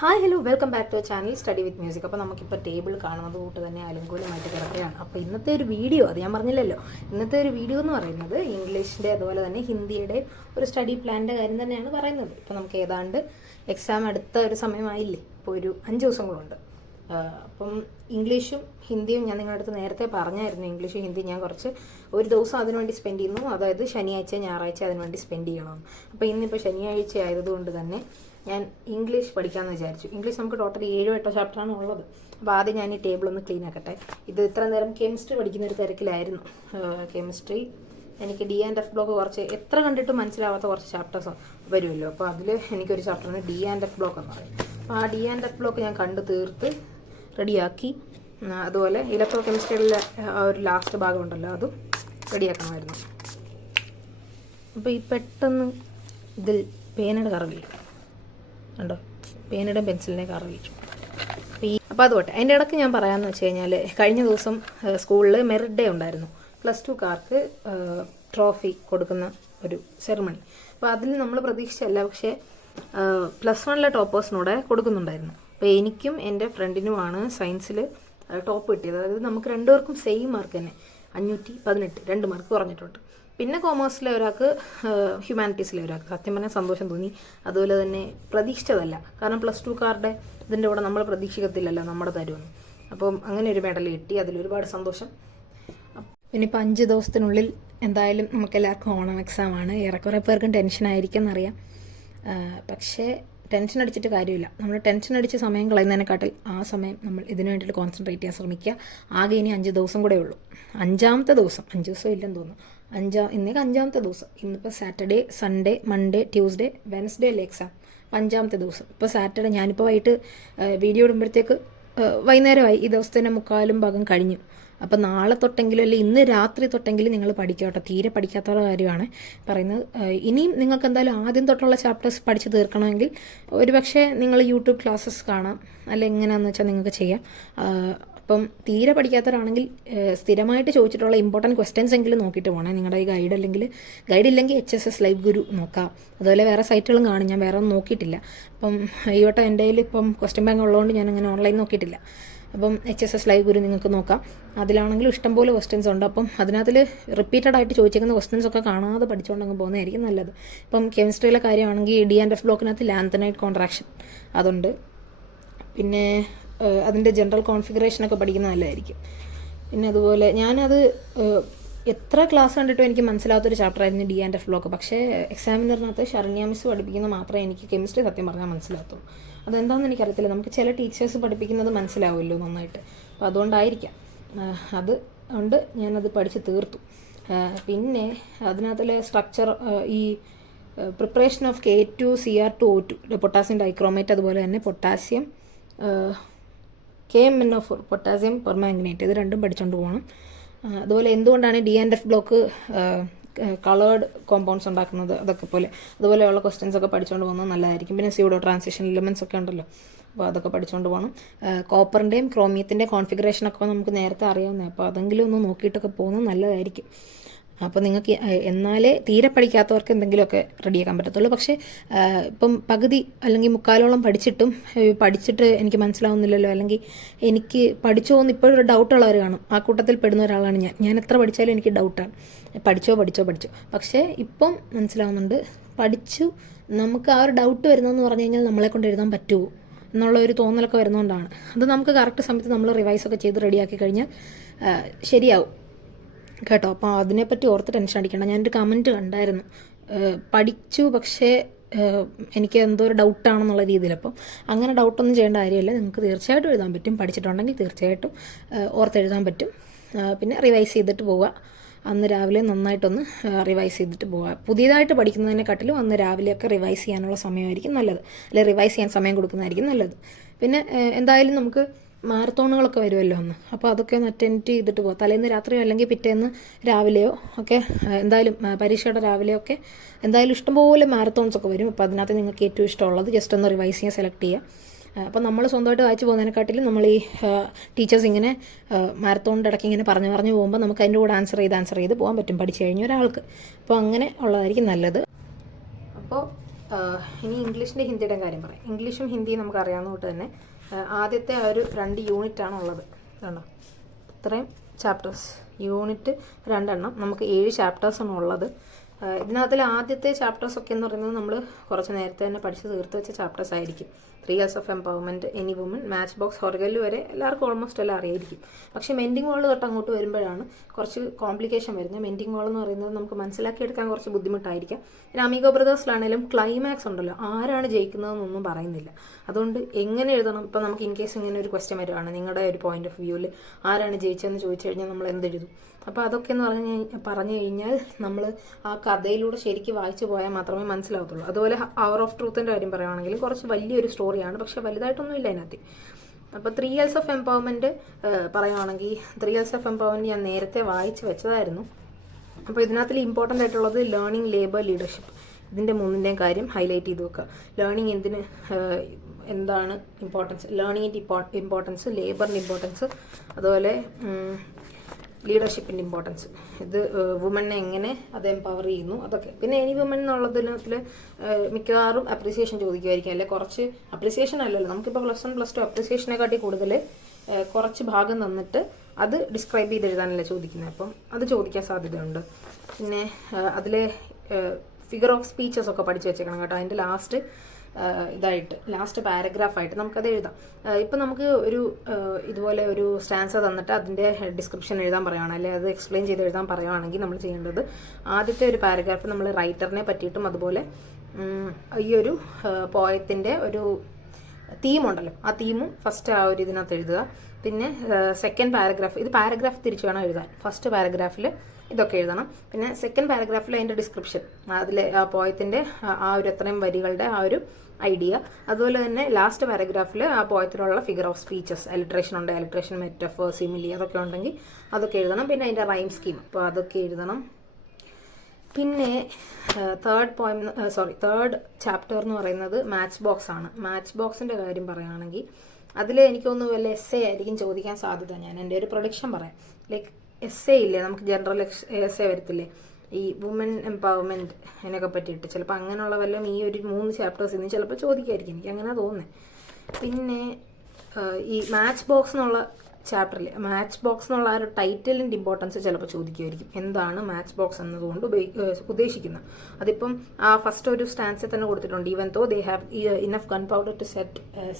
Hi hello welcome back to channel study with music. അപ്പോൾ നമുക്കിപ്പോൾ table കാണുന്നത് കൂട്ട് തന്നെ അലങ്കോലമായിട്ട് കിടക്കുകയാണ്. അപ്പോൾ ഇന്നത്തെ ഒരു വീഡിയോ, അത് ഞാൻ പറഞ്ഞില്ലല്ലോ, ഇന്നത്തെ ഒരു വീഡിയോ എന്ന് പറയുന്നത് ഇംഗ്ലീഷിൻ്റെ അതുപോലെ തന്നെ ഹിന്ദിയുടെ ഒരു സ്റ്റഡി പ്ലാനിൻ്റെ കാര്യം തന്നെയാണ് പറയുന്നത്. ഇപ്പോൾ നമുക്ക് ഏതാണ്ട് എക്സാം അടുത്ത ഒരു സമയമായില്ലേ, ഇപ്പോൾ ഒരു 5 ദിവസങ്ങളുണ്ട്. അപ്പം ഇംഗ്ലീഷും ഹിന്ദിയും ഞാൻ നിങ്ങളുടെ അടുത്ത് നേരത്തെ പറഞ്ഞായിരുന്നു. ഇംഗ്ലീഷും ഹിന്ദിയും ഞാൻ ഒരു ദിവസം അതിനുവേണ്ടി സ്പെൻഡ് ചെയ്യുന്നു, അതായത് ശനിയാഴ്ച ഞായറാഴ്ച അതിനുവേണ്ടി സ്പെൻഡ് ചെയ്യണം. അപ്പോൾ ഇന്നിപ്പോൾ ശനിയാഴ്ച ആയതുകൊണ്ട് തന്നെ ഞാൻ ഇംഗ്ലീഷ് പഠിക്കാമെന്ന് വിചാരിച്ചു. ഇംഗ്ലീഷ് നമുക്ക് ടോട്ടൽ 7-8 ചാപ്റ്ററാണ് ഉള്ളത്. അപ്പോൾ ആദ്യം ഞാൻ ഈ ടേബിൾ ഒന്ന് ക്ലീൻ ആക്കട്ടെ. ഇത് ഇത്ര നേരം കെമിസ്ട്രി പഠിക്കുന്ന ഒരു തിരക്കിലായിരുന്നു. കെമിസ്ട്രി എനിക്ക് D&F ബ്ലോക്ക് കുറച്ച് എത്ര കണ്ടിട്ടും മനസ്സിലാവാത്ത കുറച്ച് ചാപ്റ്റേഴ്സ് വരുമല്ലോ. അപ്പോൾ അതിൽ എനിക്കൊരു ചാപ്റ്ററാണ് D&F ബ്ലോക്ക് എന്ന് പറയും. അപ്പോൾ ആ D&F ബ്ലോക്ക് ഞാൻ കണ്ടു തീർത്ത് റെഡിയാക്കി. അതുപോലെ ഇലക്ട്രോ കെമിസ്ട്രിയിലെ ഒരു ലാസ്റ്റ് ഭാഗം ഉണ്ടല്ലോ, അതും റെഡിയാക്കണമായിരുന്നു. അപ്പോൾ ഈ പെട്ടെന്ന് ഇതിൽ പേനയുടെ കറ വീഴും ഉണ്ടോ, പേനയുടെ പെൻസിലിനെ കറ വീഴും. അപ്പോൾ അതുകൊണ്ട് അതിൻ്റെ ഇടയ്ക്ക് ഞാൻ പറയാമെന്ന് വെച്ച് കഴിഞ്ഞാൽ, കഴിഞ്ഞ ദിവസം സ്കൂളിൽ മെറിറ്റ് ഡേ ഉണ്ടായിരുന്നു. +2കാർക്ക് ട്രോഫി കൊടുക്കുന്ന ഒരു സെറിമണി. അപ്പോൾ അതിൽ നമ്മൾ പ്രതീക്ഷിച്ചല്ല, പക്ഷേ +1 ടോപ്പേഴ്സിനൂടെ കൊടുക്കുന്നുണ്ടായിരുന്നു. അപ്പോൾ എനിക്കും എൻ്റെ ഫ്രണ്ടിനുമാണ് സയൻസിൽ ടോപ്പ് കിട്ടിയത്. അതായത് നമുക്ക് രണ്ടുപേർക്കും സെയിം മാർക്ക് തന്നെ, 518, 2 മാർക്ക് കുറഞ്ഞിട്ടുണ്ട്. പിന്നെ കോമേഴ്സിലെ ഒരാൾക്ക്, ഹ്യൂമാനിറ്റീസിലെ ഒരാൾക്ക്. സത്യം പറഞ്ഞാൽ സന്തോഷം തോന്നി. അതുപോലെ തന്നെ പ്രതീക്ഷിച്ചതല്ല, കാരണം +2കാരുടെ ഇതിൻ്റെ കൂടെ നമ്മൾ പ്രതീക്ഷിക്കത്തില്ലല്ലോ നമ്മുടെ തരുമെന്ന്. അപ്പം അങ്ങനെ ഒരു മെഡൽ കിട്ടി, അതിലൊരുപാട് സന്തോഷം. പിന്നെ ഇപ്പോൾ 5 ദിവസത്തിനുള്ളിൽ എന്തായാലും നമുക്കെല്ലാവർക്കും ഓണം എക്സാമാണ്. ഏറെക്കുറെ പേർക്കും ടെൻഷനായിരിക്കും എന്നറിയാം. പക്ഷേ ടെൻഷൻ അടിച്ചിട്ട് കാര്യമില്ല. നമ്മൾ ടെൻഷൻ അടിച്ച് സമയം കളയുന്നതിനെക്കാട്ടിൽ ആ സമയം നമ്മൾ ഇതിനു വേണ്ടിയിട്ട് കോൺസെൻട്രേറ്റ് ചെയ്യാൻ ശ്രമിക്കുക. ആകെ ഇനി 5 ദിവസം കൂടെ ഉള്ളൂ. 5ാമത്തെ ദിവസം, 5 ദിവസം ഇല്ലെന്ന് തോന്നുന്നു, ഇന്നേക്ക് 5ാമത്തെ ദിവസം. ഇന്നിപ്പോൾ Saturday, Sunday, Monday, Tuesday, Wednesday അല്ലേ എക്സാം. 5ാമത്തെ ദിവസം. ഇപ്പോൾ സാറ്റർഡേ, ഞാനിപ്പോൾ വൈകിട്ട് വീഡിയോ ഇടുമ്പോഴത്തേക്ക് വൈകുന്നേരമായി. ഈ ദിവസത്തിൻ്റെ 3/4 ഭാഗം കഴിഞ്ഞു. അപ്പോൾ നാളെ തൊട്ടെങ്കിലും അല്ലെങ്കിൽ ഇന്ന് രാത്രി തൊട്ടെങ്കിലും നിങ്ങൾ പഠിക്കുക. തീരെ പഠിക്കാത്ത കാര്യമാണ് പറയുന്നത്. ഇനിയും നിങ്ങൾക്ക് എന്തായാലും ആദ്യം തൊട്ടുള്ള ചാപ്റ്റേഴ്സ് പഠിച്ച് തീർക്കണമെങ്കിൽ ഒരുപക്ഷെ നിങ്ങൾ യൂട്യൂബ് ക്ലാസ്സസ് കാണാം, അല്ലെങ്കിൽ എങ്ങനെയാണെന്ന് വെച്ചാൽ നിങ്ങൾക്ക് ചെയ്യാം. അപ്പം തീരെ പഠിക്കാത്തവരാണെങ്കിൽ സ്ഥിരമായിട്ട് ചോദിച്ചിട്ടുള്ള ഇമ്പോർട്ടൻറ്റ് ക്വസ്റ്റ്യൻസ് എങ്കിലും നോക്കിയിട്ട് പോകണം. നിങ്ങളുടെ ഈ ഗൈഡ് ഇല്ലെങ്കിൽ HSS ലൈവ് ഗുരു നോക്കാം. അതുപോലെ വേറെ സൈറ്റുകളും കാണും. ഞാൻ വേറെ ഒന്നും നോക്കിയിട്ടില്ല. അപ്പം ഈ വട്ടം എൻ്റെ കയ്യിൽ ഇപ്പം ക്വസ്റ്റ്യൻ ബാങ്ക് ഉള്ളതുകൊണ്ട് ഞാൻ അങ്ങനെ ഓൺലൈൻ നോക്കിയിട്ടില്ല. അപ്പം HSS ലൈവ് ഗുരു നിങ്ങൾക്ക് നോക്കാം. അതിലാണെങ്കിലും ഇഷ്ടംപോലെ ക്വസ്റ്റ്യൻസ് ഉണ്ട്. അപ്പം അതിനകത്തിൽ റിപ്പീറ്റഡ് ആയിട്ട് ചോദിച്ചേക്കുന്ന ക്വസ്റ്റ്യൻസ് ഒക്കെ കാണാതെ പഠിച്ചുകൊണ്ടങ്ങ് പോകുന്നതായിരിക്കും നല്ലത്. ഇപ്പം കെമിസ്ട്രിയിലെ കാര്യമാണെങ്കിൽ D&F ബ്ലോക്കിനകത്ത് ലാന്തനൈറ്റ് കോൺട്രാക്ഷൻ അതുണ്ട്. പിന്നെ അതിൻ്റെ ജനറൽ കോൺഫിഗറേഷനൊക്കെ പഠിക്കുന്നത് നല്ലതായിരിക്കും. പിന്നെ അതുപോലെ ഞാനത് എത്ര ക്ലാസ് കണ്ടിട്ടും എനിക്ക് മനസ്സിലാത്തൊരു ചാപ്റ്ററായിരുന്നു D&F ബ്ലോക്ക്. പക്ഷേ എക്സാമിനറിനകത്ത് ശരണ്യ മിസ് പഠിപ്പിക്കുന്ന മാത്രമേ എനിക്ക് കെമിസ്ട്രി സത്യം പറഞ്ഞാൽ മനസ്സിലാത്തുള്ളൂ. അതെന്താണെന്ന് എനിക്കറിയത്തില്ല. നമുക്ക് ചില ടീച്ചേഴ്സ് പഠിപ്പിക്കുന്നത് മനസ്സിലാവുമല്ലോ നന്നായിട്ട്. അപ്പോൾ അതുകൊണ്ടായിരിക്കാം. അത് കൊണ്ട് ഞാനത് പഠിച്ച് തീർത്തു. പിന്നെ അതിനകത്തിലെ സ്ട്രക്ചർ, ഈ preparation of K2Cr2O2 potassium dichromate, അതുപോലെ തന്നെ പൊട്ടാസ്യം KMnO4 പൊട്ടാസ്യം പെർമാംഗനേറ്റ്, ഇത് രണ്ടും പഠിച്ചുകൊണ്ട് പോകണം. അതുപോലെ എന്തുകൊണ്ടാണ് D&F ബ്ലോക്ക് കളേർഡ് കോമ്പൗണ്ട്സ് ഉണ്ടാക്കുന്നത്, അതുപോലെയുള്ള ക്വസ്റ്റ്യൻസ് ഒക്കെ പഠിച്ചുകൊണ്ട് പോകുന്നത് നല്ലതായിരിക്കും. പിന്നെ സ്യൂഡോ ട്രാൻസിഷൻ എലിമെൻറ്റ്സ് ഒക്കെ ഉണ്ടല്ലോ, അപ്പോൾ അതൊക്കെ പഠിച്ചുകൊണ്ട് പോകണം. കോപ്പറിൻ്റെയും ക്രോമിയത്തിൻ്റെ കോൺഫിഗറേഷനൊക്കെ നമുക്ക് നേരത്തെ അറിയാവുന്നതാണ്. അപ്പോൾ അതെങ്കിലും ഒന്ന് നോക്കിയിട്ടൊക്കെ പോകുന്നത് നല്ലതായിരിക്കും. അപ്പോൾ നിങ്ങൾക്ക് എന്നാലേ തീരെ പഠിക്കാത്തവർക്ക് എന്തെങ്കിലുമൊക്കെ റെഡിയാക്കാൻ പറ്റത്തുള്ളൂ. പക്ഷേ ഇപ്പം പകുതി അല്ലെങ്കിൽ 3/4 പഠിച്ചിട്ട് എനിക്ക് മനസ്സിലാവുന്നില്ലല്ലോ, അല്ലെങ്കിൽ എനിക്ക് പഠിച്ചോ എന്ന് ഇപ്പോഴൊരു ഡൗട്ടുള്ളവർ കാണും. ആ കൂട്ടത്തിൽ പെടുന്ന ഒരാളാണ് ഞാൻ എത്ര പഠിച്ചാലും എനിക്ക് ഡൗട്ടാണ്, പഠിച്ചോ. പക്ഷേ ഇപ്പം മനസ്സിലാവുന്നുണ്ട്, പഠിച്ചു. നമുക്ക് ആ ഒരു ഡൗട്ട് വരുന്നതെന്ന് പറഞ്ഞു കഴിഞ്ഞാൽ നമ്മളെ കൊണ്ട് എഴുതാൻ പറ്റുമോ എന്നുള്ള ഒരു തോന്നലൊക്കെ വരുന്നതുകൊണ്ടാണ്. അത് നമുക്ക് കറക്റ്റ് സമയത്ത് നമ്മൾ റിവൈസൊക്കെ ചെയ്ത് റെഡിയാക്കി കഴിഞ്ഞാൽ ശരിയാവും കേട്ടോ. അപ്പോൾ അതിനെപ്പറ്റി ഓർത്ത് ടെൻഷൻ അടിക്കേണ്ട. ഞാനൊരു കമൻറ്റ് കണ്ടായിരുന്നു, പഠിച്ചു പക്ഷേ എനിക്ക് എന്തോ ഒരു ഡൗട്ടാണെന്നുള്ള രീതിയിൽ. അപ്പം അങ്ങനെ ഡൗട്ടൊന്നും ചെയ്യേണ്ട കാര്യമില്ല. നിങ്ങൾക്ക് തീർച്ചയായിട്ടും എഴുതാൻ പറ്റും. പഠിച്ചിട്ടുണ്ടെങ്കിൽ തീർച്ചയായിട്ടും ഓർത്തെഴുതാൻ പറ്റും. പിന്നെ റിവൈസ് ചെയ്തിട്ട് പോവുക. അന്ന് രാവിലെ നന്നായിട്ടൊന്ന് റിവൈസ് ചെയ്തിട്ട് പോവുക. പുതിയതായിട്ട് പഠിക്കുന്നതിനെക്കാട്ടിലും അന്ന് രാവിലെയൊക്കെ റിവൈസ് ചെയ്യാനുള്ള സമയമായിരിക്കും നല്ലത്, അല്ലെങ്കിൽ റിവൈസ് ചെയ്യാൻ സമയം കൊടുക്കുന്നതായിരിക്കും നല്ലത്. പിന്നെ എന്തായാലും നമുക്ക് മാരത്തോണുകളൊക്കെ വരുമല്ലോ അന്ന്, അപ്പോൾ അതൊക്കെ ഒന്ന് അറ്റൻഡ് ചെയ്തിട്ട് പോകാം. തലേന്ന് രാത്രിയോ അല്ലെങ്കിൽ പിറ്റേന്ന് രാവിലെയോ ഒക്കെ, എന്തായാലും പരീക്ഷയുടെ രാവിലെയൊക്കെ എന്തായാലും ഇഷ്ടംപോലെ മാരത്തോൺസൊക്കെ വരും. അപ്പോൾ അതിനകത്ത് നിങ്ങൾക്ക് ഏറ്റവും ഇഷ്ടമുള്ളത് ജസ്റ്റ് ഒന്ന് റിവൈസ് ചെയ്യാൻ സെലക്ട് ചെയ്യുക. അപ്പോൾ നമ്മൾ സ്വന്തമായിട്ട് വായിച്ച് പോകുന്നതിനെക്കാട്ടിലും നമ്മൾ ഈ ടീച്ചേഴ്സ് ഇങ്ങനെ മാരത്തോണിൻ്റെ ഇടയ്ക്ക് ഇങ്ങനെ പറഞ്ഞു പോകുമ്പോൾ നമുക്ക് അതിൻ്റെ കൂടെ ആൻസർ ചെയ്ത് പോകാൻ പറ്റും പഠിച്ചു കഴിഞ്ഞ ഒരാൾക്ക്. അപ്പോൾ അങ്ങനെ ഉള്ളതായിരിക്കും നല്ലത്. അപ്പോൾ ഇനി ഇംഗ്ലീഷിൻ്റെ ഹിന്ദിയുടെയും കാര്യം പറയാം. ഇംഗ്ലീഷും ഹിന്ദിയും നമുക്ക് അറിയാവുന്നതുകൊണ്ട് തന്നെ ആദ്യത്തെ ആ ഒരു 2 യൂണിറ്റാണ് ഉള്ളത്. കണ്ടോ, ഇത്രയും ചാപ്റ്റേഴ്സ്. യൂണിറ്റ് 2 എണ്ണം, നമുക്ക് 7 ചാപ്റ്റേഴ്സാണ് ഉള്ളത്. ഇതിനകത്തിൽ ആദ്യത്തെ ചാപ്റ്റേഴ്സൊക്കെ എന്ന് പറയുന്നത് നമ്മൾ കുറച്ച് നേരത്തെ തന്നെ പഠിച്ച് തീർത്ത് വെച്ച ചാപ്റ്റേഴ്സ് ആയിരിക്കും. 3 years of empowerment, any woman, match box, ഹൊറഗല്ലു വരെ എല്ലാവർക്കും ഓൾമോസ്റ്റ് എല്ലാം അറിയായിരിക്കും. പക്ഷേ മെൻഡിങ് വാൾ തൊട്ട് അങ്ങോട്ട് വരുമ്പോഴാണ് കുറച്ച് കോംപ്ലിക്കേഷൻ വരുന്നത്. മെൻഡിങ് വാൾ എന്ന് പറയുന്നത് നമുക്ക് മനസ്സിലാക്കിയെടുക്കാൻ കുറച്ച് ബുദ്ധിമുട്ടായിരിക്കും. പിന്നെ അമീഗോ ബ്രദേഴ്സിലാണെങ്കിലും ക്ലൈമാക്സ് ഉണ്ടല്ലോ, ആരാണ് ജയിക്കുന്നതെന്നൊന്നും പറയുന്നില്ല. അതുകൊണ്ട് എങ്ങനെ എഴുതണം, ഇപ്പം നമുക്ക് ഇൻ കേസ് ഇങ്ങനെ ഒരു ക്വസ്റ്റ്യൻ വരുവാണ്, നിങ്ങളുടെ ഒരു പോയിന്റ് ഓഫ് വ്യൂവിൽ ആരാണ് ജയിച്ചതെന്ന് ചോദിച്ചു കഴിഞ്ഞാൽ നമ്മൾ എന്തെഴുതും? അപ്പോൾ അതൊക്കെ എന്ന് പറഞ്ഞു കഴിഞ്ഞാൽ നമ്മൾ ആ കഥയിലൂടെ ശരിക്കും വായിച്ചു പോയാൽ മാത്രമേ മനസ്സിലാവത്തുള്ളൂ. അതുപോലെ അവർ ഓഫ് ട്രൂത്തിൻ്റെ കാര്യം പറയുകയാണെങ്കിൽ കുറച്ച് വലിയൊരു സ്റ്റോറിയാണ്, പക്ഷേ വലുതായിട്ടൊന്നും ഇല്ല അതിനകത്ത്. അപ്പോൾ 3 ഇയേഴ്സ് ഓഫ് എംപവർമെൻറ്റ് പറയുകയാണെങ്കിൽ 3 ഇയേഴ്സ് ഓഫ് എംപവർമെൻറ്റ് ഞാൻ നേരത്തെ വായിച്ച് വെച്ചതായിരുന്നു. അപ്പോൾ ഇതിനകത്തിൽ ഇമ്പോർട്ടൻ്റ് ആയിട്ടുള്ളത് ലേണിംഗ്, ലേബർ, ലീഡർഷിപ്പ്, ഇതിൻ്റെ 3ൻ്റെയും കാര്യം ഹൈലൈറ്റ് ചെയ്ത് വെക്കുക. ലേണിംഗ് എന്താണ് ഇമ്പോർട്ടൻസ്, ലേണിങ്ങിൻ്റെ ഇമ്പോർട്ടൻസ്, ലേബറിൻ്റെ ഇമ്പോർട്ടൻസ്, അതുപോലെ ലീഡർഷിപ്പിൻ്റെ ഇമ്പോർട്ടൻസ്, ഇത് വുമനെ എങ്ങനെ അത് എംപവർ ചെയ്യുന്നു, അതൊക്കെ. പിന്നെ എനി വുമൻ എന്നുള്ളതിനകത്തിൽ മിക്കവാറും അപ്രീസിയേഷൻ ചോദിക്കുമായിരിക്കും, അല്ലെ കുറച്ച് അപ്രീസിയേഷൻ അല്ലല്ലോ, നമുക്കിപ്പോൾ +1 +2 അപ്രീസിയേഷനെക്കാട്ടി കൂടുതൽ കുറച്ച് ഭാഗം തന്നിട്ട് അത് ഡിസ്ക്രൈബ് ചെയ്ത് എഴുതാനല്ലേ ചോദിക്കുന്നത്. അപ്പം അത് ചോദിക്കാൻ സാധ്യതയുണ്ട്. പിന്നെ അതിലെ ഫിഗർ ഓഫ് സ്പീച്ചസ് ഒക്കെ പഠിച്ചു വെച്ചേക്കണം കേട്ടോ. അതിൻ്റെ ലാസ്റ്റ് പാരഗ്രാഫായിട്ട് നമുക്കത് എഴുതാം. ഇപ്പം നമുക്ക് ഒരു ഇതുപോലെ ഒരു സ്റ്റാൻസ തന്നിട്ട് അതിൻ്റെ ഡിസ്ക്രിപ്ഷൻ എഴുതാൻ പറയുകയാണ്, അല്ലെങ്കിൽ അത് എക്സ്പ്ലെയിൻ ചെയ്ത് എഴുതാൻ പറയുകയാണെങ്കിൽ നമ്മൾ ചെയ്യേണ്ടത് ആദ്യത്തെ ഒരു പാരഗ്രാഫ് നമ്മൾ റൈറ്ററിനെ പറ്റിയിട്ടും അതുപോലെ ഈ ഒരു പോയത്തിൻ്റെ ഒരു തീമുണ്ടല്ലോ, ആ തീമും ഫസ്റ്റ് ആ ഒരു ഇതിനകത്ത് എഴുതുക. പിന്നെ സെക്കൻഡ് പാരഗ്രാഫ്, ഇത് പാരഗ്രാഫ് തിരിച്ചു വേണം എഴുതാൻ. ഫസ്റ്റ് പാരഗ്രാഫിൽ ഇതൊക്കെ എഴുതണം. പിന്നെ സെക്കൻഡ് പാരഗ്രാഫിൽ അതിൻ്റെ ഡിസ്ക്രിപ്ഷൻ, അതിലെ ആ പോയത്തിൻ്റെ ആ ഒരു എത്രയും വരികളുടെ ആ ഒരു ഐഡിയ. അതുപോലെ തന്നെ ലാസ്റ്റ് പാരഗ്രാഫിൽ ആ പോയത്തിലുള്ള ഫിഗർ ഓഫ് സ്പീച്ചസ്, അലിട്രേഷൻ ഉണ്ട്, അലിട്രേഷൻ, മെറ്റഫർ, സിമിലി അതൊക്കെ ഉണ്ടെങ്കിൽ അതൊക്കെ എഴുതണം. പിന്നെ അതിൻ്റെ റൈം സ്കീം, അപ്പോൾ അതൊക്കെ എഴുതണം. പിന്നെ തേർഡ് ചാപ്റ്റർ എന്ന് പറയുന്നത് മാച്ച് ബോക്സ് ആണ്. മാച്ച് ബോക്സിൻ്റെ കാര്യം പറയുകയാണെങ്കിൽ അതിൽ എനിക്കൊന്ന് വല്ല എസ്സേ ആയിരിക്കും ചോദിക്കാൻ സാധ്യത. ഞാൻ എൻ്റെ ഒരു പ്രൊഡിക്ഷൻ പറയാം. ലൈക്ക് എസ്സേ ഇല്ലേ, നമുക്ക് ജനറൽ എസ്സേ വരത്തില്ലേ, ഈ വുമൻ എംപവർമെൻറ്റ് അതിനൊക്കെ പറ്റിയിട്ട് ചിലപ്പോൾ അങ്ങനെയുള്ള വല്ലതും ഈ ഒരു 3 ചാപ്റ്റേഴ്സിൽ നിന്ന് ചിലപ്പോൾ ചോദിക്കായിരിക്കും, എനിക്ക് അങ്ങനെ തോന്നുന്നത്. പിന്നെ ഈ മാച്ച് ബോക്സ് എന്നുള്ള ചാപ്റ്ററിൽ മാച്ച് ബോക്സ് എന്നുള്ള ആ ഒരു ടൈറ്റിലിൻ്റെ ഇമ്പോർട്ടൻസ് ചിലപ്പോൾ ചോദിക്കുമായിരിക്കും. എന്താണ് മാച്ച് ബോക്സ് എന്നതുകൊണ്ട് ഉദ്ദേശിക്കുന്നത്? അതിപ്പം ആ ഫസ്റ്റ് ഒരു സ്റ്റാൻസിൽ തന്നെ കൊടുത്തിട്ടുണ്ട്. Even though they have enough gunpowder to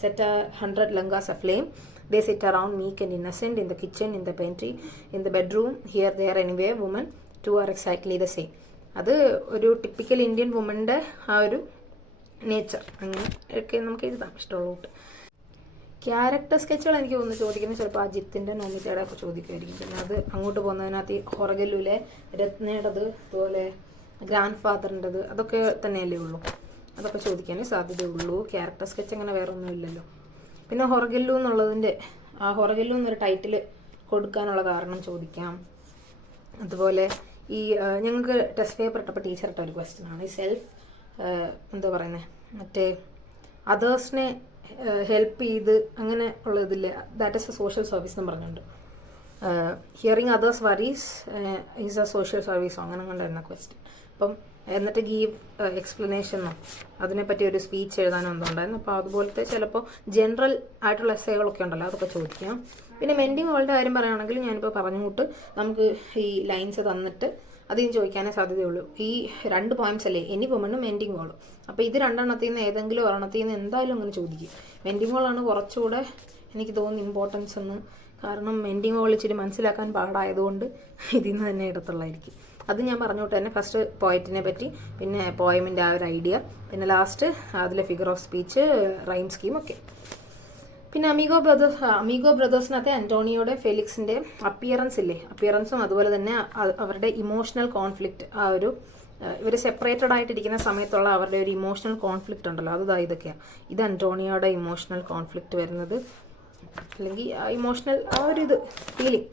set 100 Lankas aflame, they sit around meek and innocent in the kitchen, in the pantry, in the bedroom, here, there, anywhere, women two are exactly the same. അത് ഒരു typical Indian വുമൻ്റെ ആ ഒരു nature, അങ്ങനെ ഒക്കെ നമുക്ക് എഴുതാം ഇഷ്ടമുള്ള. Character സ്കെച്ചുകൾ എനിക്ക് ഒന്ന് ചോദിക്കുന്നത് ചിലപ്പോൾ അജിത്തിൻ്റെ, നോമിതയുടെ ഒക്കെ ചോദിക്കുമായിരിക്കും. പിന്നെ അത് അങ്ങോട്ട് പോകുന്നതിനകത്ത് ഹൊറഗല്ലുവിലെ രത്നയുടേത്, അതുപോലെ ഗ്രാൻഡ് ഫാദറിൻ്റെത്, അതൊക്കെ തന്നെയല്ലേ ഉള്ളൂ, അതൊക്കെ ചോദിക്കാനേ സാധ്യതയുള്ളൂ. ക്യാരക്ടർ സ്കെച്ച് അങ്ങനെ വേറെ ഒന്നും ഇല്ലല്ലോ. പിന്നെ ഹൊറഗല്ലു എന്നുള്ളതിൻ്റെ ആ ഹൊറഗല്ലു എന്നൊരു ടൈറ്റിൽ കൊടുക്കാനുള്ള കാരണം ചോദിക്കാം. അതുപോലെ ഈ ഞങ്ങൾക്ക് ടെസ്റ്റ് പേപ്പർ ഇട്ടപ്പോൾ ടീച്ചർ ഇട്ട ഒരു ക്വസ്റ്റ്യൻ ആണ്, ഈ എന്താ പറയുന്നത്, മറ്റേ അതേഴ്സിനെ ഹെൽപ്പ് ചെയ്ത് അങ്ങനെ ഉള്ള ഇതില്ലേ, that is a social service എന്ന് പറഞ്ഞിട്ടുണ്ട്. Hearing others worries is a social സർവീസോ അങ്ങനെ കണ്ടായിരുന്ന ക്വസ്റ്റ്യൻ. അപ്പം എന്നിട്ട് ഗീവ് എക്സ്പ്ലനേഷനോ അതിനെപ്പറ്റി ഒരു സ്പീച്ച് എഴുതാനോ എന്തുണ്ടായിരുന്നു. അപ്പോൾ അതുപോലത്തെ ചിലപ്പോൾ ജനറൽ ആയിട്ടുള്ള എസ്സേകളൊക്കെ ഉണ്ടല്ലോ, അതൊക്കെ ചോദിക്കാം. പിന്നെ മെൻഡിങ് വാളിൻ്റെ കാര്യം പറയുകയാണെങ്കിൽ ഞാനിപ്പോൾ പറഞ്ഞുകൊണ്ട് നമുക്ക് ഈ ലൈൻസ് തന്നിട്ട് അതിന് ചോദിക്കാനേ സാധ്യതയുള്ളൂ. ഈ 2 പോയിന്റ്സ് അല്ലേ, എനി വുമനും മെൻഡിങ് വാളും. അപ്പോൾ ഇത് 2 എണ്ണത്തിൽ നിന്ന് ഏതെങ്കിലും ഒരെണ്ണത്തിൽ നിന്ന് എന്തായാലും അങ്ങനെ ചോദിക്കും. മെൻഡിങ് വാളാണ് കുറച്ചുകൂടെ എനിക്ക് തോന്നുന്നു ഇമ്പോർട്ടൻസ് എന്ന്. കാരണം മെൻഡിങ് വാൾ ഇച്ചിരി മനസ്സിലാക്കാൻ പാടായതുകൊണ്ട് ഇതിൽ നിന്ന് തന്നെ എടുത്തുള്ളായിരിക്കും. അത് ഞാൻ പറഞ്ഞോട്ട് തന്നെ ഫസ്റ്റ് പോയറ്റിനെ പറ്റി, പിന്നെ പോയമിൻ്റെ ആ ഒരു ഐഡിയ, പിന്നെ ലാസ്റ്റ് അതിലെ figure of speech, rhyme scheme ഒക്കെ. പിന്നെ അമീഗോ ബ്രദേഴ്സിനകത്തെ അന്റോണിയോയുടെ ഫെലിക്സിൻ്റെ അപ്പിയറൻസ് ഇല്ലേ, അപ്പിയറൻസും അതുപോലെ തന്നെ അവരുടെ ഇമോഷണൽ കോൺഫ്ലിക്റ്റ്, ആ ഒരു ഇവർ സെപ്പറേറ്റഡ് ആയിട്ടിരിക്കുന്ന സമയത്തുള്ള അവരുടെ ഒരു ഇമോഷണൽ കോൺഫ്ലിക്റ്റ് ഉണ്ടല്ലോ, ഇതൊക്കെയാണ്. ഇത് അന്റോണിയോയുടെ ഇമോഷണൽ കോൺഫ്ലിക്റ്റ് വരുന്നത്, അല്ലെങ്കിൽ ഇമോഷണൽ ആ ഒരു ഫീലിംഗ്.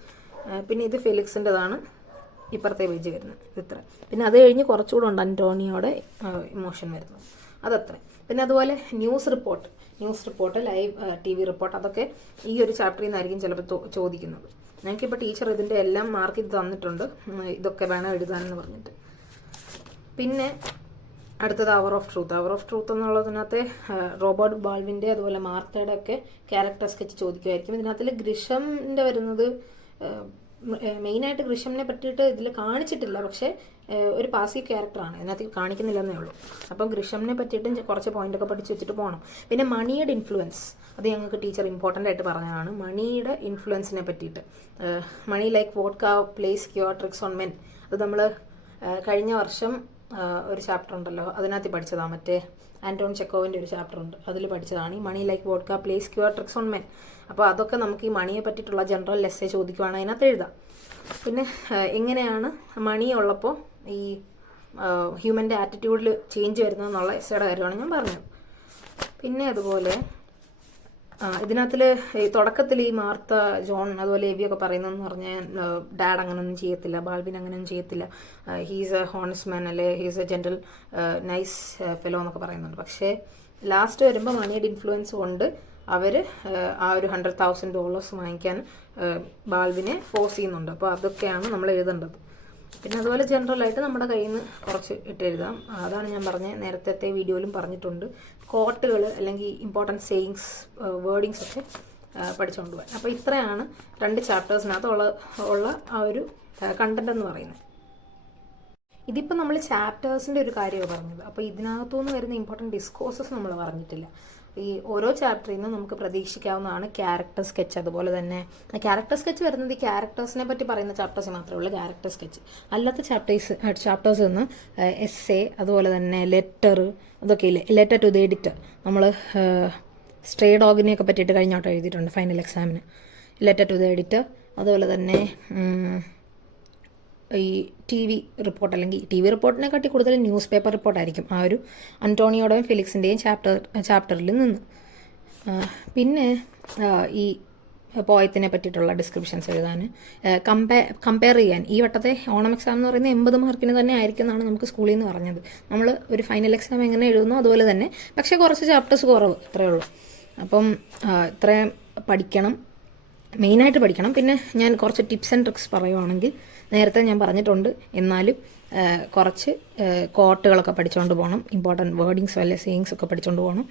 പിന്നെ ഇത് ഫെലിക്സിൻ്റെതാണ്, ഇപ്പുറത്തെ പേജ് വരുന്നത് ഇത്ര. പിന്നെ അത് കഴിഞ്ഞ് കുറച്ചുകൂടെ ഉണ്ട് അന്റോണിയോയുടെ ഇമോഷൻ വരുന്നത്, അതത്ര. പിന്നെ അതുപോലെ news report, live TV report, അതൊക്കെ ഈ ഒരു ചാപ്റ്ററിൽ നിന്നായിരിക്കും ചിലപ്പോൾ ചോദിക്കുന്നത്. ഞങ്ങൾക്കിപ്പോൾ ടീച്ചർ ഇതിൻ്റെ എല്ലാം മാർക്ക് ചെയ്ത് തന്നിട്ടുണ്ട്, ഇതൊക്കെ വേണം എഴുതാനെന്ന് പറഞ്ഞിട്ട്. പിന്നെ അടുത്തത് hour of truth. Hour of truth എന്നുള്ളതിനകത്തെ റോബർട്ട് ബാൾവിൻ്റെ അതുപോലെ മാർത്തയുടെ ഒക്കെ ക്യാരക്ടർ സ്കെച്ച് ചോദിക്കുമായിരിക്കും. ഇതിനകത്തിൽ ഗ്രിഷമിൻ്റെ വരുന്നത് മെയിനായിട്ട് ഗ്രിഷമിനെ പറ്റിയിട്ട് ഇതിൽ കാണിച്ചിട്ടില്ല, പക്ഷേ ഒരു പാസീവ് ക്യാരക്ടറാണ്, ഇതിനകത്ത് കാണിക്കുന്നില്ലെന്നേ ഉള്ളൂ. അപ്പം ഗ്രിഷമിനെ പറ്റിയിട്ടും കുറച്ച് പോയിൻ്റൊക്കെ പഠിച്ച് വെച്ചിട്ട് പോകണം. പിന്നെ മണിയുടെ ഇൻഫ്ലുവൻസ്, അത് ഞങ്ങൾക്ക് ടീച്ചർ ഇമ്പോർട്ടൻ്റ് ആയിട്ട് പറഞ്ഞതാണ്. മണിയുടെ ഇൻഫ്ലുവൻസിനെ പറ്റിയിട്ട് money like vodka plays queer tricks on men, അത് നമ്മൾ കഴിഞ്ഞ വർഷം ഒരു ചാപ്റ്റർ ഉണ്ടല്ലോ അതിനകത്ത് പഠിച്ചതാണ്, മറ്റേ ആൻറ്റോൺ ചെക്കോവിൻ്റെ ഒരു ചാപ്റ്റർ ഉണ്ട്, അതിൽ പഠിച്ചതാണ് ഈ money like vodka plays queer tricks on men. അപ്പോൾ അതൊക്കെ നമുക്ക് ഈ മണിയെ പറ്റിയിട്ടുള്ള ജനറൽ എസ്സേ ചോദിക്കുവാണ് അതിനകത്ത് എഴുതാം. പിന്നെ എങ്ങനെയാണ് മണി ഉള്ളപ്പോൾ ഈ ഹ്യൂമൻ്റെ ആറ്റിറ്റ്യൂഡിൽ ചേഞ്ച് വരുന്നതെന്നുള്ള എസ്സേയുടെ കാര്യമാണ് ഞാൻ പറഞ്ഞത്. പിന്നെ അതുപോലെ ഇതിനകത്തിൽ ഈ തുടക്കത്തിൽ ഈ മാർത്ത, ജോൺ അതുപോലെ എവിയൊക്കെ പറയുന്നതെന്ന് പറഞ്ഞാൽ ഡാഡ് അങ്ങനെയൊന്നും ചെയ്യത്തില്ല, ബാൽവിൻ അങ്ങനെയൊന്നും ചെയ്യത്തില്ല, ഹീസ് എ ഹോണസ്റ്റ് മാൻ അല്ലെ he's A gentle nice fellow എന്നൊക്കെ പറയുന്നുണ്ട്. പക്ഷേ ലാസ്റ്റ് വരുമ്പോൾ മണിയുടെ ഇൻഫ്ലുവൻസ് കൊണ്ട് അവർ ആ ഒരു $100,000 വാങ്ങിക്കാൻ ബാൽവിനെ ഫോഴ്സ് ചെയ്യുന്നുണ്ട്. അപ്പോൾ അതൊക്കെയാണ് നമ്മൾ എഴുതേണ്ടത്. പിന്നെ അതുപോലെ ജനറലായിട്ട് നമ്മുടെ കയ്യിൽ നിന്ന് കുറച്ച് ഇട്ടെഴുതാം. അതാണ് ഞാൻ പറഞ്ഞത്, നേരത്തെ വീഡിയോയിലും പറഞ്ഞിട്ടുണ്ട്, കോട്ടുകൾ അല്ലെങ്കിൽ ഇമ്പോർട്ടൻറ്റ് സെയിങ്സ് വേർഡിങ്സ് ഒക്കെ പഠിച്ചുകൊണ്ട് പോകാൻ. അപ്പോൾ ഇത്രയാണ് 2 ചാപ്റ്റേഴ്സിനകത്ത് ഉള്ള ആ ഒരു കണ്ടന്റ് എന്ന് പറയുന്നത്. ഇതിപ്പോൾ നമ്മൾ ചാപ്റ്റേഴ്സിൻ്റെ ഒരു കാര്യമാണ് പറഞ്ഞത്. അപ്പോൾ ഇതിനകത്തുനിന്ന് വരുന്ന ഇമ്പോർട്ടൻറ്റ് ഡിസ്കോഴ്സസ് നമ്മൾ പറഞ്ഞിട്ടില്ല. ഈ ഓരോ ചാപ്റ്ററിൽ നിന്നും നമുക്ക് പ്രതീക്ഷിക്കാവുന്നതാണ് ക്യാരക്ടർ സ്കെച്ച്. അതുപോലെ തന്നെ ക്യാരക്ടർ സ്കെച്ച് വരുന്നത് ഈ ക്യാരക്ടേഴ്സിനെ പറ്റി പറയുന്ന ചാപ്റ്റേഴ്സ് മാത്രമേ ഉള്ളൂ ക്യാരക്ടർ സ്കെച്ച്. അല്ലാത്ത ചാപ്റ്റേഴ്സ് നിന്ന് എസ്സേ, അതുപോലെ തന്നെ ലെറ്റർ, അതൊക്കെ ഇല്ലേ, ലെറ്റർ ടു ദി എഡിറ്റർ, നമ്മൾ സ്ട്രേ ഡോഗിനെയൊക്കെ പറ്റിയിട്ട് കഴിഞ്ഞോട്ട് എഴുതിയിട്ടുണ്ട് ഫൈനൽ എക്സാമിന്, ലെറ്റർ ടു ദി എഡിറ്റർ. അതുപോലെ തന്നെ ഈ TV റിപ്പോർട്ട്, അല്ലെങ്കിൽ TV റിപ്പോർട്ടിനെക്കാട്ടി കൂടുതൽ ന്യൂസ് പേപ്പർ റിപ്പോർട്ടായിരിക്കും ആ ഒരു അന്റോണിയോയുടെയും ഫെലിക്സിൻ്റെയും ചാപ്റ്ററിൽ നിന്ന്. പിന്നെ ഈ പോയത്തിനെ പറ്റിയിട്ടുള്ള ഡിസ്ക്രിപ്ഷൻസ് എഴുതാൻ, കമ്പയർ ചെയ്യാൻ. ഈ വട്ടത്തെ ഓണം എക്സാം എന്ന് പറയുന്നത് 80 മാർക്കിന് തന്നെ ആയിരിക്കും എന്നാണ് നമുക്ക് സ്കൂളിൽ നിന്ന് പറഞ്ഞത്. നമ്മൾ ഒരു ഫൈനൽ എക്സാം എങ്ങനെ എഴുതുന്നോ അതുപോലെ തന്നെ, പക്ഷേ കുറച്ച് ചാപ്റ്റേഴ്സ് കുറവ്, ഇത്രയേ ഉള്ളൂ. അപ്പം ഇത്രയും പഠിക്കണം, മെയിനായിട്ട് പഠിക്കണം. പിന്നെ ഞാൻ കുറച്ച് ടിപ്സ് ആൻഡ് ട്രിക്സ് പറയുവാണെങ്കിൽ, നേരത്തെ ഞാൻ പറഞ്ഞിട്ടുണ്ട്, എന്നാലും കുറച്ച് കോട്ടുകളൊക്കെ പഠിച്ചുകൊണ്ട് പോകണം, ഇമ്പോർട്ടൻറ്റ് വേർഡിങ്സ് അല്ലെ സെയിങ്സ് ഒക്കെ പഠിച്ചുകൊണ്ട് പോകണം.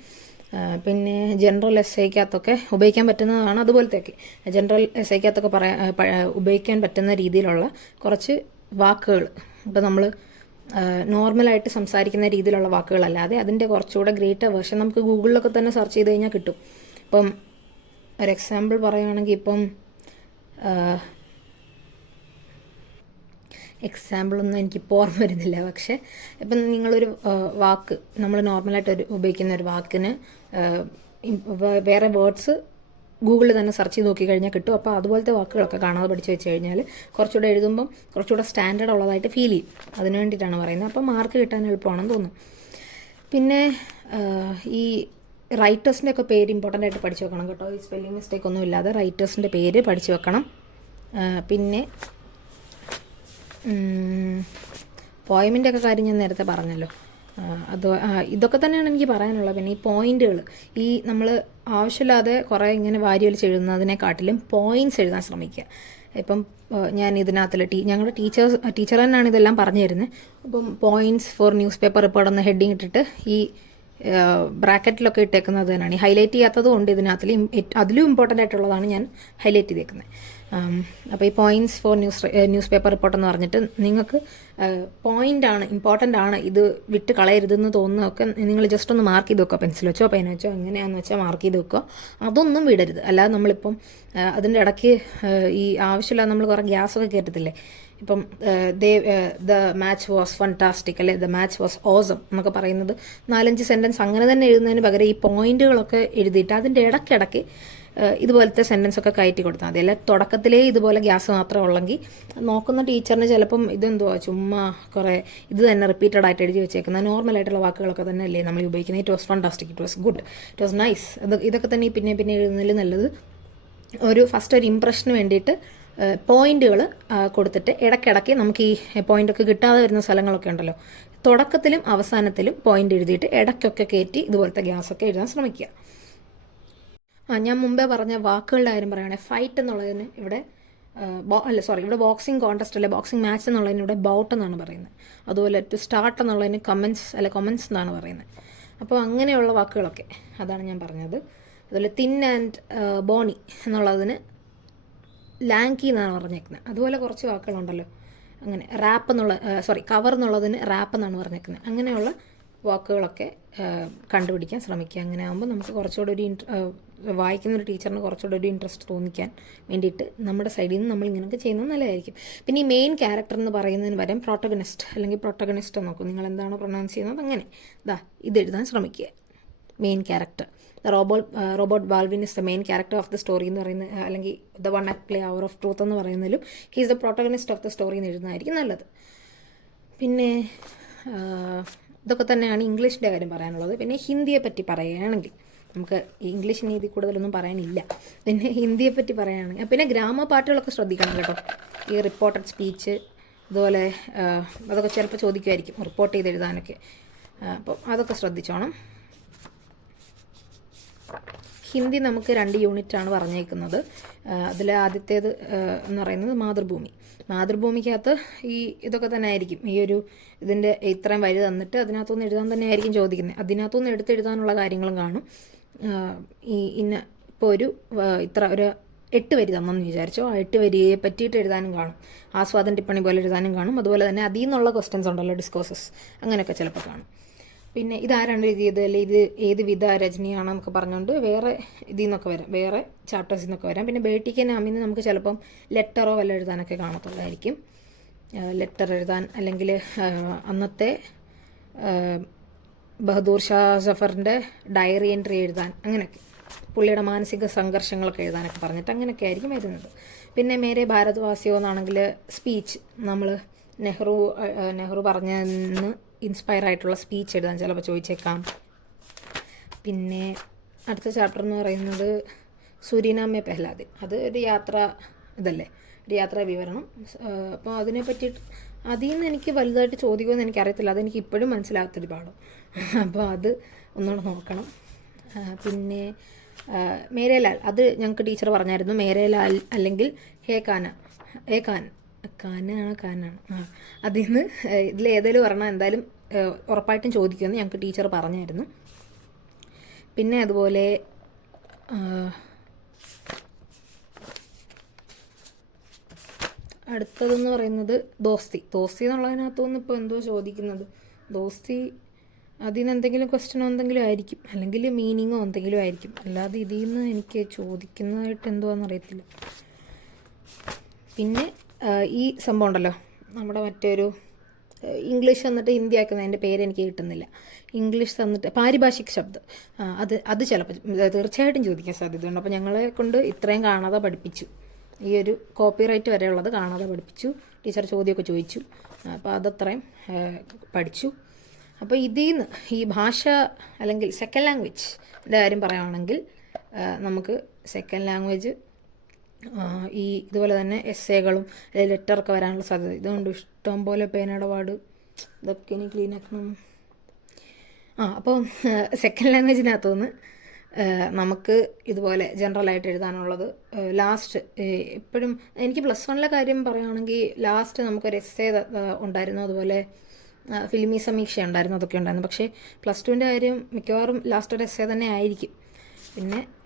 പിന്നെ ജനറൽ എസ്സേക്കകത്തൊക്കെ ഉപയോഗിക്കാൻ പറ്റുന്നതാണ്, അതുപോലത്തെയൊക്കെ ജനറൽ എസ്സേക്കകത്തൊക്കെ ഉപയോഗിക്കാൻ പറ്റുന്ന രീതിയിലുള്ള കുറച്ച് വാക്കുകൾ. ഇപ്പോൾ നമ്മൾ നോർമലായിട്ട് സംസാരിക്കുന്ന രീതിയിലുള്ള വാക്കുകളല്ലാതെ അതിൻ്റെ കുറച്ചുകൂടെ ഗ്രേറ്റർ വേർഷൻ നമുക്ക് ഗൂഗിളിലൊക്കെ തന്നെ സെർച്ച് ചെയ്ത് കഴിഞ്ഞാൽ കിട്ടും. ഇപ്പം ഒരു എക്സാമ്പിൾ പറയുകയാണെങ്കിൽ, ഇപ്പം എക്സാമ്പിളൊന്നും എനിക്കിപ്പോൾ ഓർമ്മ വരുന്നില്ല, പക്ഷേ ഇപ്പം നിങ്ങളൊരു വാക്ക്, നമ്മൾ നോർമലായിട്ട് ഉപയോഗിക്കുന്ന ഒരു വാക്കിന് വേറെ വേർഡ്സ് ഗൂഗിളിൽ തന്നെ സെർച്ച് ചെയ്ത് നോക്കിക്കഴിഞ്ഞാൽ കിട്ടും. അപ്പോൾ അതുപോലത്തെ വാക്കുകളൊക്കെ കാണാതെ പഠിച്ച് വെച്ച് കഴിഞ്ഞാൽ കുറച്ചുകൂടെ എഴുതുമ്പം കുറച്ചുകൂടെ സ്റ്റാൻഡേർഡ് ഉള്ളതായിട്ട് ഫീൽ ചെയ്യും. അതിന് വേണ്ടിയിട്ടാണ് പറയുന്നത്. അപ്പോൾ മാർക്ക് കിട്ടാൻ എളുപ്പമാണെന്ന് തോന്നും. പിന്നെ ഈ റൈറ്റേഴ്സിൻ്റെ ഒക്കെ പേര് ഇമ്പോർട്ടൻ്റ് ആയിട്ട് പഠിച്ചു വെക്കണം കേട്ടോ. ഈ സ്പെല്ലിംഗ് മിസ്റ്റേക്ക് ഒന്നും ഇല്ലാതെ റൈറ്റേഴ്സിൻ്റെ പേര് പഠിച്ചു വെക്കണം. പിന്നെ പോയമിൻ്റെ ഒക്കെ കാര്യം ഞാൻ നേരത്തെ പറഞ്ഞല്ലോ, ഇതൊക്കെ തന്നെയാണ് എനിക്ക് പറയാനുള്ളത്. പിന്നെ ഈ പോയിന്റുകൾ, ഈ നമ്മൾ ആവശ്യമില്ലാതെ കുറേ ഇങ്ങനെ വാരി വലിച്ച് എഴുതുന്നതിനെക്കാട്ടിലും പോയിന്റ്സ് എഴുതാൻ ശ്രമിക്കുക. ഇപ്പം ഞാൻ ഇതിനകത്തിൽ ഞങ്ങളുടെ ടീച്ചർ തന്നെയാണ് ഇതെല്ലാം പറഞ്ഞു തരുന്നത്. അപ്പം points for newspaper report എന്ന ഹെഡിങ് ഇട്ടിട്ട് ഈ ബ്രാക്കറ്റിലൊക്കെ ഇട്ടേക്കുന്നത് തന്നെയാണ്. ഈ ഹൈലൈറ്റ് ചെയ്യാത്തത് കൊണ്ട് ഇതിനകത്തിലും അതിലും ഇമ്പോർട്ടൻ്റ് ആയിട്ടുള്ളതാണ് ഞാൻ ഹൈലൈറ്റ് ചെയ്തേക്കുന്നത്. അപ്പോൾ ഈ points for newspaper report എന്ന് പറഞ്ഞിട്ട് നിങ്ങൾക്ക് പോയിൻ്റാണ്, ഇമ്പോർട്ടൻ്റ് ആണ്, ഇത് വിട്ട് കളയരുതെന്ന് തോന്നുന്നതൊക്കെ നിങ്ങൾ ജസ്റ്റ് ഒന്ന് മാർക്ക് ചെയ്ത് വെക്കുക, പെൻസിൽ വെച്ചോ പേന വെച്ചോ എങ്ങനെയാണെന്ന് വെച്ചാൽ മാർക്ക് ചെയ്ത് വെക്കുക. അതൊന്നും വിടരുത്. അല്ലാതെ നമ്മളിപ്പം അതിൻ്റെ ഇടയ്ക്ക് ഈ ആവശ്യമില്ലാതെ നമ്മൾ കുറേ ഗ്യാസൊക്കെ കയറ്റത്തില്ലേ. ഇപ്പം ദ മാച്ച് വാസ് ഫണ്ടാസ്റ്റിക് അല്ലെ ദ മാച്ച് വാസ് ഓസം എന്നൊക്കെ പറയുന്നത് 4-5 സെൻറ്റൻസ് അങ്ങനെ തന്നെ എഴുതുന്നതിന് പകരം ഈ പോയിന്റുകളൊക്കെ എഴുതിയിട്ട് അതിൻ്റെ ഇടയ്ക്കിടയ്ക്ക് ഇതുപോലത്തെ സെൻറ്റൻസ് ഒക്കെ കയറ്റി കൊടുത്താൽ മതി. അല്ലെ തുടക്കത്തിലേ ഇതുപോലെ ഗ്യാസ് മാത്രമേ ഉള്ളെങ്കിൽ നോക്കുന്ന ടീച്ചറിന് ചിലപ്പം ഇതെന്തുവാ ചുമ്മാ കുറേ ഇത് തന്നെ റിപ്പീറ്റഡ് ആയിട്ട് എഴുതി വെച്ചേക്കുന്ന നോർമലായിട്ടുള്ള വാക്കുകളൊക്കെ തന്നെ അല്ലേ നമ്മൾ ഉപയോഗിക്കുന്നത്. It was fantastic, it was good, it was nice, ഇതൊക്കെ തന്നെ പിന്നെ എഴുതുന്നതിൽ നല്ലത് ഫസ്റ്റ് ഒരു ഇംപ്രഷന് വേണ്ടിയിട്ട് പോയിന്റുകൾ കൊടുത്തിട്ട് ഇടയ്ക്കിടയ്ക്ക് നമുക്ക് ഈ പോയിൻ്റൊക്കെ കിട്ടാതെ വരുന്ന സ്ഥലങ്ങളൊക്കെ ഉണ്ടല്ലോ, തുടക്കത്തിലും അവസാനത്തിലും പോയിന്റ് എഴുതിയിട്ട് ഇടയ്ക്കൊക്കെ കയറ്റി ഇതുപോലത്തെ ഗ്യാസൊക്കെ എഴുതാൻ ശ്രമിക്കുക. ഞാൻ മുമ്പേ പറഞ്ഞ വാക്കുകളുടെ കാര്യം പറയുകയാണെങ്കിൽ ഫൈറ്റ് എന്നുള്ളതിന് ഇവിടെ ഇവിടെ ബോക്സിംഗ് കോൺടെസ്റ്റ് അല്ലെ ബോക്സിംഗ് മാച്ച് എന്നുള്ളതിന് ഇവിടെ ബൗട്ട് എന്നാണ് പറയുന്നത്. അതുപോലെ ടു സ്റ്റാർട്ട് എന്നുള്ളതിന് കൊമൻസ് എന്നാണ് പറയുന്നത്. അപ്പോൾ അങ്ങനെയുള്ള വാക്കുകളൊക്കെ അതാണ് ഞാൻ പറഞ്ഞത്. അതുപോലെ തിൻ ആൻഡ് ബോണി എന്നുള്ളതിന് ലാങ്കി എന്നാണ് പറഞ്ഞേക്കുന്നത്. അതുപോലെ കുറച്ച് വാക്കുകളുണ്ടല്ലോ അങ്ങനെ. കവർ എന്നുള്ളതിന് റാപ്പ് എന്നാണ് പറഞ്ഞേക്കുന്നത്. അങ്ങനെയുള്ള വാക്കുകളൊക്കെ കണ്ടുപിടിക്കാൻ ശ്രമിക്കുക. അങ്ങനെ ആകുമ്പോൾ നമുക്ക് കുറച്ചുകൂടെ വായിക്കുന്ന ഒരു ടീച്ചറിന് കുറച്ചുകൂടെ ഒരു ഇൻട്രസ്റ്റ് തോന്നിക്കാൻ വേണ്ടിയിട്ട് നമ്മുടെ സൈഡിൽ നിന്ന് നമ്മൾ ഇങ്ങനെയൊക്കെ ചെയ്യുന്നത് നല്ലതായിരിക്കും. പിന്നെ ഈ മെയിൻ ക്യാരക്ടർ എന്ന് പറയുന്നതിന് പകരം പ്രോട്ടഗണിസ്റ്റ് അല്ലെങ്കിൽ പ്രൊട്ടഗണിസ്റ്റ് നോക്കും. നിങ്ങൾ എന്താണോ പ്രൊനൗൺസ് ചെയ്യുന്നത് അങ്ങനെ ഇതെഴുതാൻ ശ്രമിക്കുക. Main character Robert Baldwin is the main character of the story എന്ന് പറയുന്നത്, അല്ലെങ്കിൽ the one act play hour of truth എന്ന് പറയുന്നതിലും he's the protagonist of the story എന്ന് എഴുതുന്നതായിരിക്കും നല്ലത്. പിന്നെ ഇതൊക്കെ തന്നെയാണ് ഇംഗ്ലീഷിൻ്റെ കാര്യം പറയാനുള്ളത്. പിന്നെ ഹിന്ദിയെ പറ്റി പറയുകയാണെങ്കിൽ നമുക്ക് ഇംഗ്ലീഷിന് ഇതിൽ കൂടുതലൊന്നും പറയാനില്ല. പിന്നെ ഹിന്ദിയെ പറ്റി പറയുകയാണെങ്കിൽ പിന്നെ ഗ്രാമ പാട്ടുകളൊക്കെ ശ്രദ്ധിക്കണം കേട്ടോ. ഈ റിപ്പോർട്ടഡ് സ്പീച്ച് അതുപോലെ അതൊക്കെ ചിലപ്പോൾ ചോദിക്കുമായിരിക്കും റിപ്പോർട്ട് ചെയ്ത് എഴുതാനൊക്കെ. അപ്പം അതൊക്കെ ശ്രദ്ധിച്ചോണം. ഹിന്ദി നമുക്ക് 2 യൂണിറ്റാണ് പറഞ്ഞേക്കുന്നത്. അതിൽ ആദ്യത്തേത് എന്ന് പറയുന്നത് മാതൃഭൂമിക്കകത്ത് ഈ ഇതൊക്കെ തന്നെ ആയിരിക്കും. ഈ ഒരു ഇതിൻ്റെ ഇത്രയും വരി തന്നിട്ട് അതിനകത്തുനിന്ന് എഴുതാൻ തന്നെ ആയിരിക്കും ചോദിക്കുന്നത്. അതിനകത്തുനിന്ന് എടുത്തെഴുതാനുള്ള കാര്യങ്ങളും കാണും. ഇപ്പോൾ ഒരു 8 വരി തന്നെന്ന് വിചാരിച്ചോ, ആ 8 വരിയെ പറ്റിയിട്ട് എഴുതാനും കാണും. ആസ്വാദൻ ടിപ്പണി പോലെ എഴുതാനും കാണും. അതുപോലെ തന്നെ അതിൽ നിന്നുള്ള ക്വസ്റ്റ്യൻസ് ഉണ്ടല്ലോ, ഡിസ്കോഴ്സസ്, അങ്ങനെയൊക്കെ ചിലപ്പോൾ കാണും. പിന്നെ ഇതാരാണ് എഴുതിയത്, അല്ലെങ്കിൽ ഇത് ഏത് വിധ രചനയാണ് നമുക്ക് പറഞ്ഞുകൊണ്ട് വേറെ ഇതിൽ നിന്നൊക്കെ വരാം, വേറെ ചാപ്റ്റേഴ്സിൽ നിന്നൊക്കെ വരാം. പിന്നെ ബേട്ടിക്ക് നാമിന്ന് നമുക്ക് ചിലപ്പം ലെറ്ററോ വല്ല എഴുതാനൊക്കെ കാണത്തുള്ളതായിരിക്കും. ലെറ്റർ എഴുതാൻ, അല്ലെങ്കിൽ അന്നത്തെ ബഹദൂർ ഷാ സഫറിൻ്റെ ഡയറി എൻട്രി എഴുതാൻ, അങ്ങനെയൊക്കെ പുള്ളിയുടെ മാനസിക സംഘർഷങ്ങളൊക്കെ എഴുതാനൊക്കെ പറഞ്ഞിട്ട് അങ്ങനെയൊക്കെ ആയിരിക്കും വരുന്നത്. പിന്നെ മേരെ ഭാരത്വാസിയോ എന്നാണെങ്കിൽ സ്പീച്ച്, നമ്മൾ നെഹ്റു പറഞ്ഞെന്ന് ഇൻസ്പയർ ആയിട്ടുള്ള സ്പീച്ച് എഴുതാൻ ചിലപ്പോൾ ചോദിച്ചേക്കാം. പിന്നെ അടുത്ത ചാപ്റ്റർ എന്ന് പറയുന്നത് സുരിനാമെ പെഹ്ലാദിൻ, അത് ഒരു ഒരു യാത്രാ വിവരണം. അപ്പോൾ അതിനെ പറ്റിയിട്ട് അതിൽ നിന്ന് എനിക്ക് വലുതായിട്ട് ചോദിക്കുമെന്ന് എനിക്കറിയത്തില്ല. അതെനിക്ക് ഇപ്പോഴും മനസ്സിലാകത്തൊരു പാഠം. അപ്പോൾ അത് ഒന്നുകൂടെ നോക്കണം. പിന്നെ മേരേലാൽ, അത് ഞങ്ങൾക്ക് ടീച്ചർ പറഞ്ഞായിരുന്നു. മേരേലാൽ അല്ലെങ്കിൽ കാനാണ് അതിൽ നിന്ന് ഇതിലേതെങ്കിലും ഒരെണ്ണം എന്തായാലും ഉറപ്പായിട്ടും ചോദിക്കുമെന്ന് ഞങ്ങൾക്ക് ടീച്ചർ പറഞ്ഞായിരുന്നു. പിന്നെ അതുപോലെ അടുത്തതെന്ന് പറയുന്നത് ദോസ്തി എന്നുള്ളതിനകത്തുനിന്ന് ഇപ്പോൾ എന്തോ ചോദിക്കുന്നത്. ദോസ്തി അതിനെന്തെങ്കിലും ക്വസ്റ്റ്യനോ എന്തെങ്കിലും ആയിരിക്കും, അല്ലെങ്കിൽ മീനിങ്ങോ എന്തെങ്കിലും ആയിരിക്കും. അല്ലാതെ ഇതിൽ നിന്ന് എനിക്ക് ചോദിക്കുന്നതായിട്ട് എന്തുവാന്ന് അറിയത്തില്ല. പിന്നെ ഈ സംഭവം ഉണ്ടല്ലോ, നമ്മുടെ മറ്റൊരു ഇംഗ്ലീഷ് തന്നിട്ട് ഹിന്ദി ആക്കുന്നതിൻ്റെ പേരെനിക്ക് കിട്ടുന്നില്ല. ഇംഗ്ലീഷ് തന്നിട്ട് പാരിഭാഷിക് ശബ്ദം, അത് ചിലപ്പോൾ തീർച്ചയായിട്ടും ചോദിക്കാൻ സാധ്യതയുണ്ട്. അപ്പോൾ ഞങ്ങളെ കൊണ്ട് ഇത്രയും കാണാതെ പഠിപ്പിച്ചു. ഈ ഒരു കോപ്പിറൈറ്റ് വരെയുള്ളത് കാണാതെ പഠിപ്പിച്ചു. ടീച്ചർ ചോദ്യമൊക്കെ ചോദിച്ചു. അപ്പോൾ അതത്രയും പഠിച്ചു. അപ്പോൾ ഇതിൽ നിന്ന് ഈ ഭാഷ അല്ലെങ്കിൽ സെക്കൻഡ് ലാംഗ്വേജിൻ്റെ കാര്യം പറയുകയാണെങ്കിൽ നമുക്ക് സെക്കൻഡ് ലാംഗ്വേജ് ഇതുപോലെ തന്നെ എസ്സേകളും അല്ലെങ്കിൽ ലെറ്ററൊക്കെ വരാനുള്ള സാധ്യത ഇതുകൊണ്ട് ഇഷ്ടം പോലെ പേനയുടെ പാട് ഇതൊക്കെ ഇനി ക്ലീൻ ആക്കണം. അപ്പോൾ സെക്കൻഡ് ലാംഗ്വേജിനകത്തുനിന്ന് നമുക്ക് ഇതുപോലെ ജനറലായിട്ട് എഴുതാനുള്ളത് ലാസ്റ്റ് എപ്പോഴും എനിക്ക് +1 കാര്യം പറയുകയാണെങ്കിൽ ലാസ്റ്റ് നമുക്കൊരു എസ്സേ ഉണ്ടായിരുന്നു. അതുപോലെ ഫിലിമി സമീക്ഷ ഉണ്ടായിരുന്നു, അതൊക്കെ ഉണ്ടായിരുന്നു. പക്ഷേ +2ൻ്റെ കാര്യം മിക്കവാറും ലാസ്റ്റ് ഒരു എസ്സേ തന്നെ ആയിരിക്കും.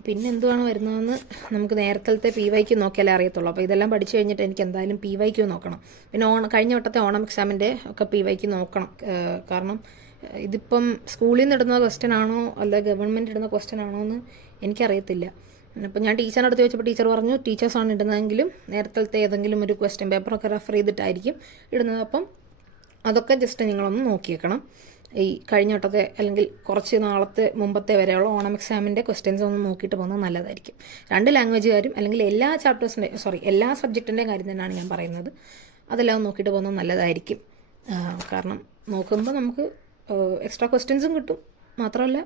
പിന്നെ എന്തുവാണ് വരുന്നതെന്ന് നമുക്ക് നേരത്തെ PYQ നോക്കിയാലേ അറിയത്തുള്ളൂ. അപ്പോൾ ഇതെല്ലാം പഠിച്ചു കഴിഞ്ഞിട്ട് എനിക്ക് എന്തായാലും PYQ നോക്കണം. പിന്നെ കഴിഞ്ഞ വട്ടത്തെ ഓണം എക്സാമിൻ്റെ ഒക്കെ PYQ നോക്കണം. കാരണം ഇതിപ്പം സ്കൂളിൽ നിന്ന് ഇടുന്ന ക്വസ്റ്റ്യൻ ആണോ അല്ല ഗവൺമെൻറ് ഇടുന്ന ക്വസ്റ്റ്യൻ ആണോ എന്ന് എനിക്കറിയത്തില്ല. അപ്പോൾ ഞാൻ ടീച്ചറിൻ്റെ അടുത്ത് ചോദിച്ചപ്പോൾ ടീച്ചർ പറഞ്ഞു ടീച്ചേഴ്സാണ് ഇടുന്നതെങ്കിലും നേരത്തെ ഏതെങ്കിലും ഒരു ക്വസ്റ്റ്യൻ പേപ്പറൊക്കെ റെഫർ ചെയ്തിട്ടായിരിക്കും ഇടുന്നത്. അപ്പം അതൊക്കെ ജസ്റ്റ് നിങ്ങളൊന്ന് നോക്കിയേക്കണം. ഈ കഴിഞ്ഞ വട്ടത്തെ അല്ലെങ്കിൽ കുറച്ച് മുമ്പത്തെ വരെയുള്ള ഓണം എക്സാമിൻ്റെ ക്വസ്റ്റ്യൻസ് ഒന്ന് നോക്കിയിട്ട് പോകുന്നത് നല്ലതായിരിക്കും. 2 ലാംഗ്വേജുകാരും അല്ലെങ്കിൽ എല്ലാ സബ്ജക്റ്റിൻ്റെയും കാര്യം തന്നെയാണ് ഞാൻ പറയുന്നത്. അതെല്ലാം നോക്കിയിട്ട് പോകുന്നത് നല്ലതായിരിക്കും. കാരണം നോക്കുമ്പോൾ നമുക്ക് എക്സ്ട്രാ ക്വസ്റ്റ്യൻസും കിട്ടും. മാത്രമല്ല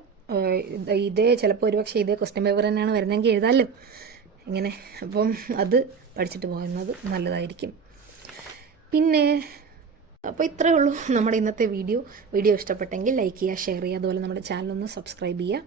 ചിലപ്പോൾ ഒരുപക്ഷെ ഇതേ ക്വസ്റ്റ്യൻ പേപ്പർ തന്നെയാണ് വരുന്നതെങ്കിൽ എഴുതാമല്ലോ ഇങ്ങനെ. അപ്പം അത് പഠിച്ചിട്ട് പോകുന്നത് നല്ലതായിരിക്കും. പിന്നെ അപ്പോൾ ഇത്രയേ ഉള്ളൂ നമ്മുടെ ഇന്നത്തെ വീഡിയോ ഇഷ്ടപ്പെട്ടെങ്കിൽ ലൈക്ക് ചെയ്യുക, ഷെയർ ചെയ്യുക, അതുപോലെ നമ്മുടെ ചാനലൊന്ന് സബ്സ്ക്രൈബ് ചെയ്യുക.